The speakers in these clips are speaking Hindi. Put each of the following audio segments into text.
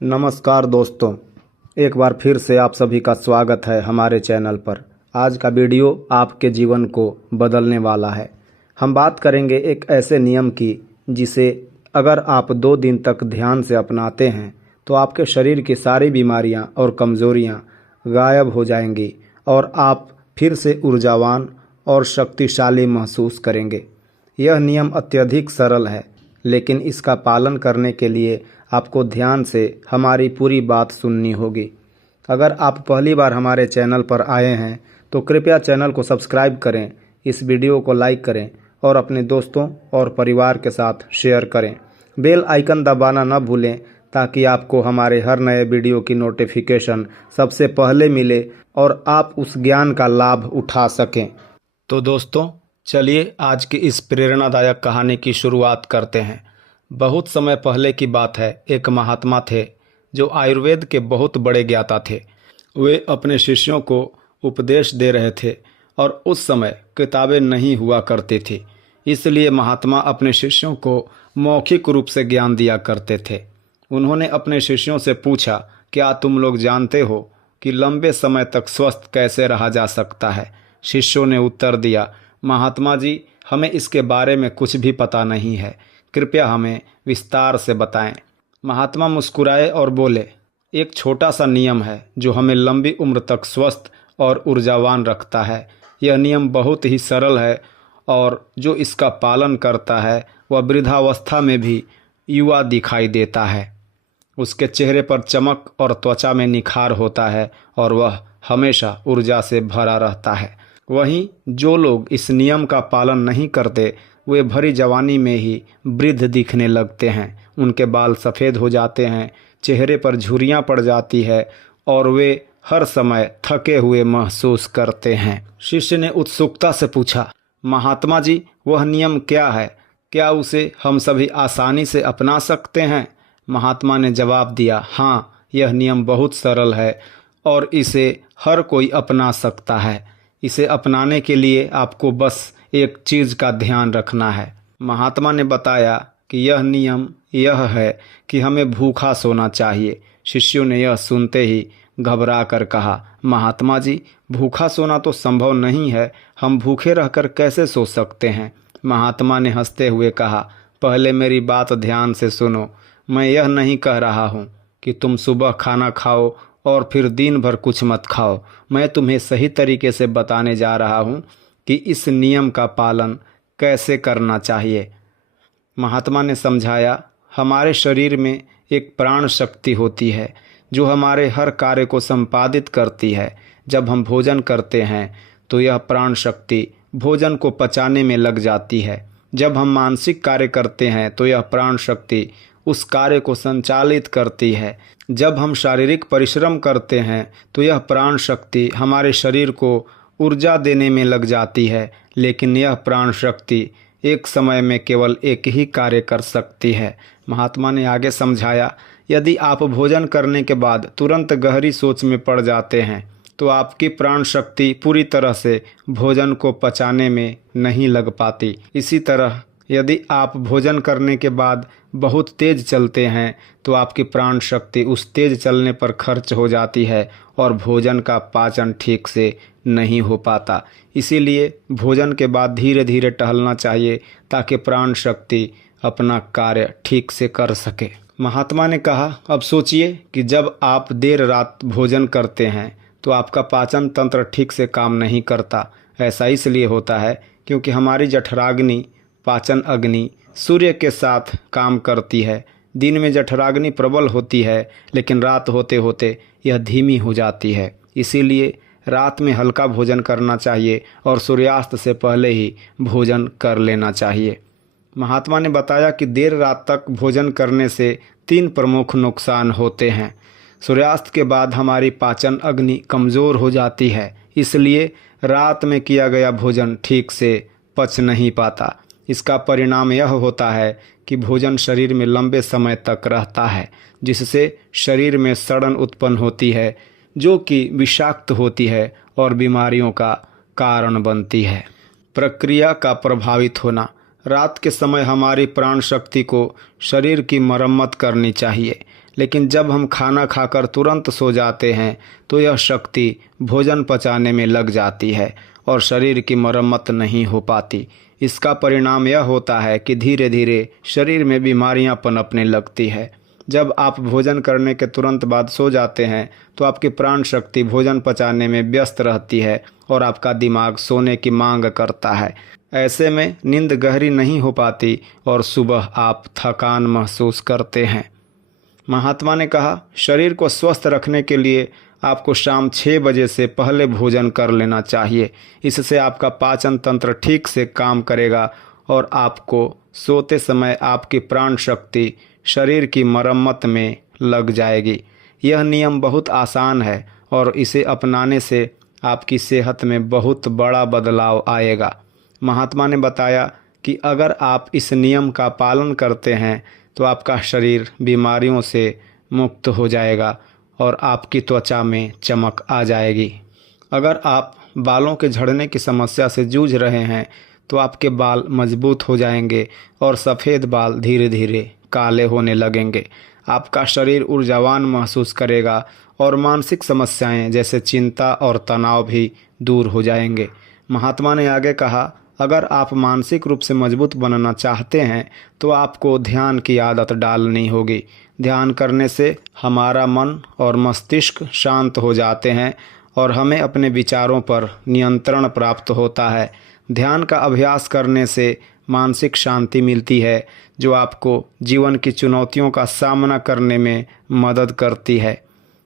नमस्कार दोस्तों, एक बार फिर से आप सभी का स्वागत है हमारे चैनल पर। आज का वीडियो आपके जीवन को बदलने वाला है। हम बात करेंगे एक ऐसे नियम की जिसे अगर आप 2 दिन तक ध्यान से अपनाते हैं तो आपके शरीर की सारी बीमारियां और कमज़ोरियां गायब हो जाएंगी और आप फिर से ऊर्जावान और शक्तिशाली महसूस करेंगे। यह नियम अत्यधिक सरल है, लेकिन इसका पालन करने के लिए आपको ध्यान से हमारी पूरी बात सुननी होगी। अगर आप पहली बार हमारे चैनल पर आए हैं तो कृपया चैनल को सब्सक्राइब करें, इस वीडियो को लाइक करें और अपने दोस्तों और परिवार के साथ शेयर करें। बेल आइकन दबाना न भूलें ताकि आपको हमारे हर नए वीडियो की नोटिफिकेशन सबसे पहले मिले और आप उस ज्ञान का लाभ उठा सकें। तो दोस्तों, चलिए आज की इस प्रेरणादायक कहानी की शुरुआत करते हैं। बहुत समय पहले की बात है। एक महात्मा थे जो आयुर्वेद के बहुत बड़े ज्ञाता थे। वे अपने शिष्यों को उपदेश दे रहे थे और उस समय किताबें नहीं हुआ करती थी, इसलिए महात्मा अपने शिष्यों को मौखिक रूप से ज्ञान दिया करते थे। उन्होंने अपने शिष्यों से पूछा, क्या तुम लोग जानते हो कि लंबे समय तक स्वस्थ कैसे रहा जा सकता है? शिष्यों ने उत्तर दिया, महात्मा जी, हमें इसके बारे में कुछ भी पता नहीं है, कृपया हमें विस्तार से बताएं। महात्मा मुस्कुराए और बोले, एक छोटा सा नियम है जो हमें लंबी उम्र तक स्वस्थ और ऊर्जावान रखता है। यह नियम बहुत ही सरल है और जो इसका पालन करता है वह वृद्धावस्था में भी युवा दिखाई देता है। उसके चेहरे पर चमक और त्वचा में निखार होता है और वह हमेशा ऊर्जा से भरा रहता है। वहीं जो लोग इस नियम का पालन नहीं करते वे भरी जवानी में ही वृद्ध दिखने लगते हैं। उनके बाल सफ़ेद हो जाते हैं, चेहरे पर झुर्रियाँ पड़ जाती है और वे हर समय थके हुए महसूस करते हैं। शिष्य ने उत्सुकता से पूछा, महात्मा जी, वह नियम क्या है? क्या उसे हम सभी आसानी से अपना सकते हैं? महात्मा ने जवाब दिया, हाँ, यह नियम बहुत सरल है और इसे हर कोई अपना सकता है। इसे अपनाने के लिए आपको बस एक चीज़ का ध्यान रखना है। महात्मा ने बताया कि यह नियम यह है कि हमें भूखा सोना चाहिए। शिष्यों ने यह सुनते ही घबरा कर कहा, महात्मा जी, भूखा सोना तो संभव नहीं है, हम भूखे रहकर कैसे सो सकते हैं? महात्मा ने हंसते हुए कहा, पहले मेरी बात ध्यान से सुनो। मैं यह नहीं कह रहा हूँ कि तुम सुबह खाना खाओ और फिर दिन भर कुछ मत खाओ। मैं तुम्हें सही तरीके से बताने जा रहा हूँ कि इस नियम का पालन कैसे करना चाहिए। महात्मा ने समझाया, हमारे शरीर में एक प्राण शक्ति होती है जो हमारे हर कार्य को संपादित करती है। जब हम भोजन करते हैं तो यह प्राण शक्ति भोजन को पचाने में लग जाती है। जब हम मानसिक कार्य करते हैं तो यह प्राण शक्ति उस कार्य को संचालित करती है। जब हम शारीरिक परिश्रम करते हैं तो यह प्राण शक्ति हमारे शरीर को ऊर्जा देने में लग जाती है, लेकिन यह प्राण शक्ति एक समय में केवल एक ही कार्य कर सकती है। महात्मा ने आगे समझाया, यदि आप भोजन करने के बाद तुरंत गहरी सोच में पड़ जाते हैं तो आपकी प्राण शक्ति पूरी तरह से भोजन को पचाने में नहीं लग पाती। इसी तरह यदि आप भोजन करने के बाद बहुत तेज चलते हैं तो आपकी प्राण शक्ति उस तेज चलने पर खर्च हो जाती है और भोजन का पाचन ठीक से नहीं हो पाता। इसीलिए भोजन के बाद धीरे धीरे टहलना चाहिए ताकि प्राण शक्ति अपना कार्य ठीक से कर सके। महात्मा ने कहा, अब सोचिए कि जब आप देर रात भोजन करते हैं तो आपका पाचन तंत्र ठीक से काम नहीं करता। ऐसा इसलिए होता है क्योंकि हमारी जठराग्नि पाचन अग्नि सूर्य के साथ काम करती है। दिन में जठराग्नि प्रबल होती है, लेकिन रात होते होते यह धीमी हो जाती है। इसीलिए रात में हल्का भोजन करना चाहिए और सूर्यास्त से पहले ही भोजन कर लेना चाहिए। महात्मा ने बताया कि देर रात तक भोजन करने से 3 प्रमुख नुकसान होते हैं। सूर्यास्त के बाद हमारी पाचन अग्नि कमज़ोर हो जाती है, इसलिए रात में किया गया भोजन ठीक से पच नहीं पाता। इसका परिणाम यह होता है कि भोजन शरीर में लंबे समय तक रहता है, जिससे शरीर में सड़न उत्पन्न होती है जो कि विषाक्त होती है और बीमारियों का कारण बनती है। प्रक्रिया का प्रभावित होना। रात के समय हमारी प्राण शक्ति को शरीर की मरम्मत करनी चाहिए, लेकिन जब हम खाना खाकर तुरंत सो जाते हैं तो यह शक्ति भोजन पचाने में लग जाती है और शरीर की मरम्मत नहीं हो पाती। इसका परिणाम यह होता है कि धीरे धीरे शरीर में बीमारियां पनपने लगती है। जब आप भोजन करने के तुरंत बाद सो जाते हैं तो आपकी प्राण शक्ति भोजन पचाने में व्यस्त रहती है और आपका दिमाग सोने की मांग करता है। ऐसे में नींद गहरी नहीं हो पाती और सुबह आप थकान महसूस करते हैं। महात्मा ने कहा, शरीर को स्वस्थ रखने के लिए आपको शाम 6 बजे से पहले भोजन कर लेना चाहिए। इससे आपका पाचन तंत्र ठीक से काम करेगा और आपको सोते समय आपकी प्राण शक्ति शरीर की मरम्मत में लग जाएगी। यह नियम बहुत आसान है और इसे अपनाने से आपकी सेहत में बहुत बड़ा बदलाव आएगा। महात्मा ने बताया कि अगर आप इस नियम का पालन करते हैं तो आपका शरीर बीमारियों से मुक्त हो जाएगा और आपकी त्वचा में चमक आ जाएगी। अगर आप बालों के झड़ने की समस्या से जूझ रहे हैं तो आपके बाल मजबूत हो जाएंगे और सफ़ेद बाल धीरे धीरे काले होने लगेंगे। आपका शरीर ऊर्जावान महसूस करेगा और मानसिक समस्याएं जैसे चिंता और तनाव भी दूर हो जाएंगे। महात्मा ने आगे कहा, अगर आप मानसिक रूप से मजबूत बनना चाहते हैं तो आपको ध्यान की आदत डालनी होगी। ध्यान करने से हमारा मन और मस्तिष्क शांत हो जाते हैं और हमें अपने विचारों पर नियंत्रण प्राप्त होता है। ध्यान का अभ्यास करने से मानसिक शांति मिलती है जो आपको जीवन की चुनौतियों का सामना करने में मदद करती है।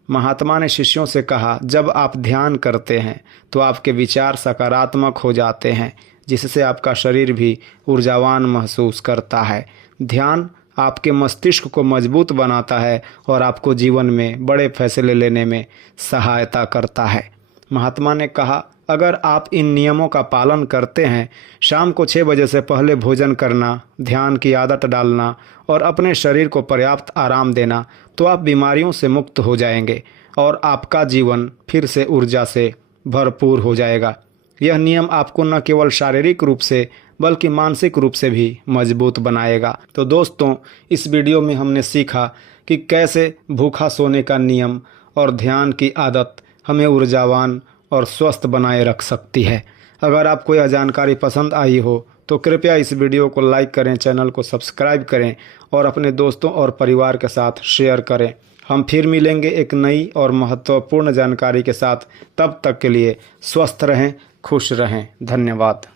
महात्मा ने शिष्यों से कहा, जब आप ध्यान करते हैं तो आपके विचार सकारात्मक हो जाते हैं जिससे आपका शरीर भी ऊर्जावान महसूस करता है। ध्यान आपके मस्तिष्क को मजबूत बनाता है और आपको जीवन में बड़े फैसले लेने में सहायता करता है। महात्मा ने कहा, अगर आप इन नियमों का पालन करते हैं, शाम को 6 बजे से पहले भोजन करना, ध्यान की आदत डालना और अपने शरीर को पर्याप्त आराम देना, तो आप बीमारियों से मुक्त हो जाएंगे और आपका जीवन फिर से ऊर्जा से भरपूर हो जाएगा। यह नियम आपको न केवल शारीरिक रूप से बल्कि मानसिक रूप से भी मजबूत बनाएगा। तो दोस्तों, इस वीडियो में हमने सीखा कि कैसे भूखा सोने का नियम और ध्यान की आदत हमें ऊर्जावान और स्वस्थ बनाए रख सकती है। अगर आपको यह जानकारी पसंद आई हो तो कृपया इस वीडियो को लाइक करें, चैनल को सब्सक्राइब करें और अपने दोस्तों और परिवार के साथ शेयर करें। हम फिर मिलेंगे एक नई और महत्वपूर्ण जानकारी के साथ। तब तक के लिए स्वस्थ रहें, खुश रहें। धन्यवाद।